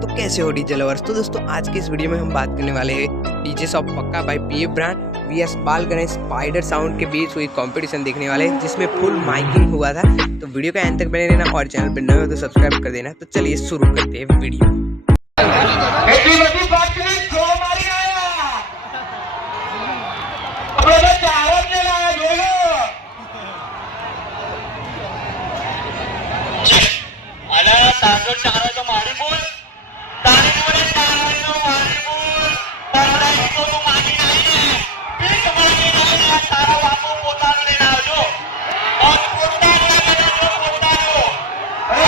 तो कैसे हो डीजे लवर्स। तो दोस्तों आज के इस वीडियो में हम बात करने वाले हैं डीजे शॉप पक्का बाय पीएफ ब्रांड वीएस बाल गणेश स्पाइडर साउंड के बीच हुई कंपटीशन देखने वाले हैं, जिसमें फुल माइकिंग हुआ था। तो वीडियो का एंड तक बने रहना और चैनल पर नए हो तो सब्सक्राइब कर देना। तो चलिए शुरू करते हैं वीडियो। तांदूळ चारायचं मारी बोल तारीमुळे चारायचं मारी बोल परडाई तो मागी नाही पीठ मागी नाही तारा बापू पोताले ना जो और पोताले ना जो पोतालो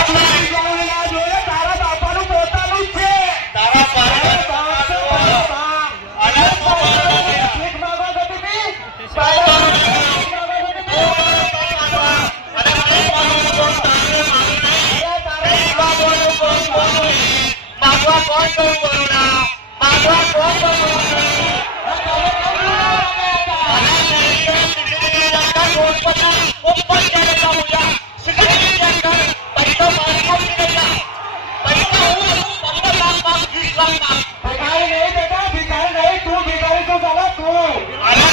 अपना जाने ना जो तारा बापानु पोतालू छे तारा पारे अरे पीठ मागा गती मागवा कौन करू बोलूना मागवा कौन करू ऊपर जाने का मुझा सिक्योरिटी जाकर पैसा मांगो निकलना पैसा हूँ 15 लाख भिखारी नहीं बेटा भिखारी नहीं तू भिखारी तो साला तू अरे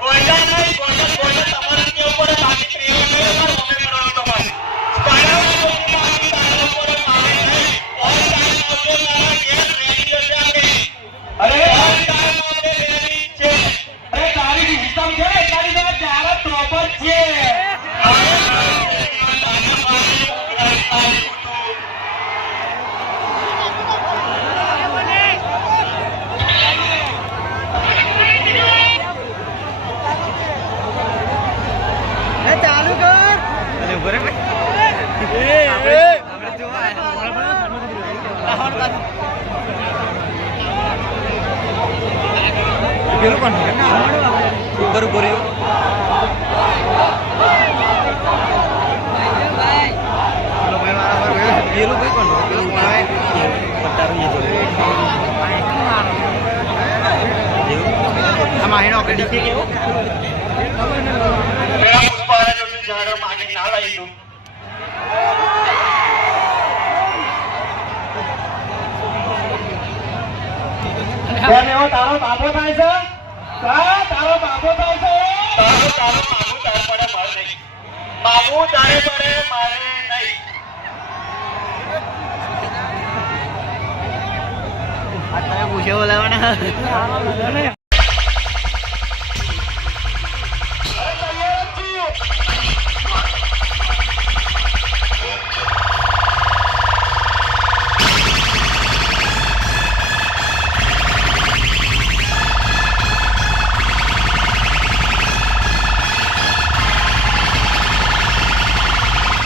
कोयला नहीं कोयला तुम्हारे के ऊपर बाकी क्रिया नहीं और हमें बनाना तुम्हारे चालू कर તારો બાપો થાય છે તારો બાપો થાય છે તારો મામુ તારે પડે મારે નહીં મામુ તારે પડે મારે નહીં આ તમે પૂછ્યો બોલાવવાના